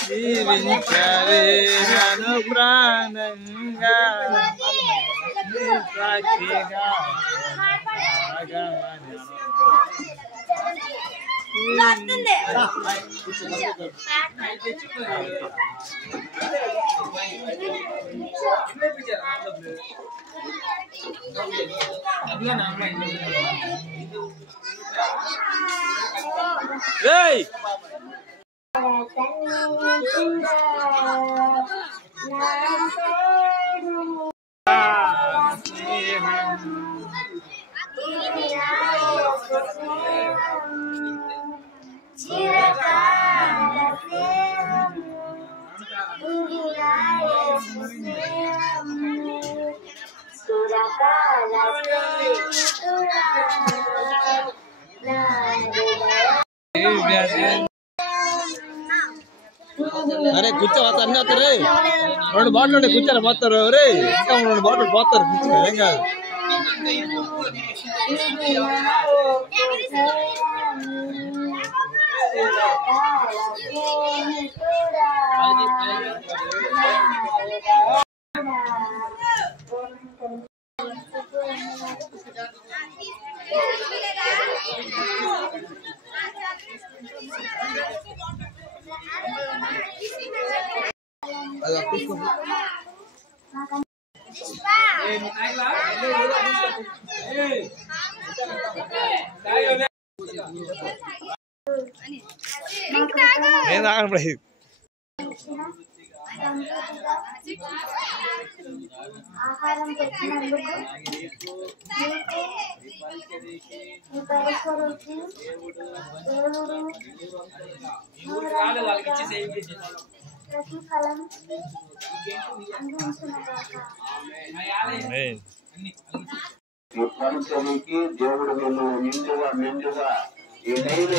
జీవించవే నన్ను ప్రాణంగా సాక్షిగా अरे కూర్చో అన్న అత్తరే రెండు బాటిల్ ఉంటే కూర్చోరా పోతారు రే ఇంకా రెండు బాటిల్ పోతారు కూర్చో ఏం కాదు ఆహారం పెట్టినందుకు ప్రతిఫలం పరిచర్యకి దేవుడు మిమ్మల్ని నిండుగా ఏదైన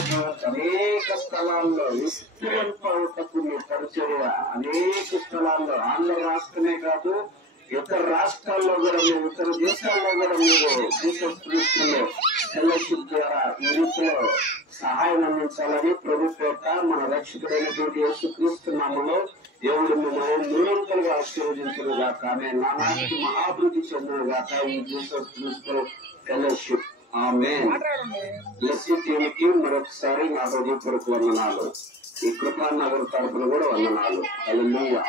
అనేక స్థలాల్లో విస్తరింపటకు మీ పరిచర్య అనేక స్థలాల్లో ఆంధ్ర రాష్ట్రమే కాదు ఇతర రాష్ట్రాల్లో కూడా మీరు ఇతర దేశాల్లో కూడా మీరు జీసస్క్రీస్తులో ఫెలోషిప్ ద్వారా ఈ రీతిలో సహాయం అందించాలని ప్రభు పేట మన రక్షకుడైనటువంటి యేసుక్రీస్తు నామములో దేవుడు మిమ్మల్ని నిరంతరంగా ఆశీర్వదించును గాక. ఆమేన్. నా నాటికి మహాభివృద్ధి చెందును గాక ఈ జీసస్క్రీస్తు ఫెలోషిప్. ఆమేన్. బ్లెస్సింగ్ టీంకి మరొకసారి నా హృదయపూర్వక వందనాలు. ఈ కృపా నగర్ తరపున కూడా వందనాలు. హల్లెలూయా.